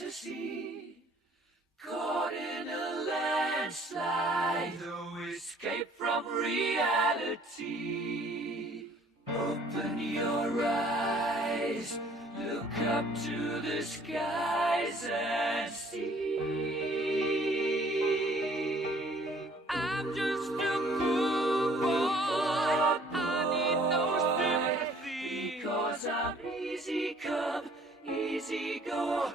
fantasy, caught in a landslide, no escape from reality. Open your eyes, look up to the skies and see. I'm just a cool boy, I need no sympathy, because I'm easy come, easy go.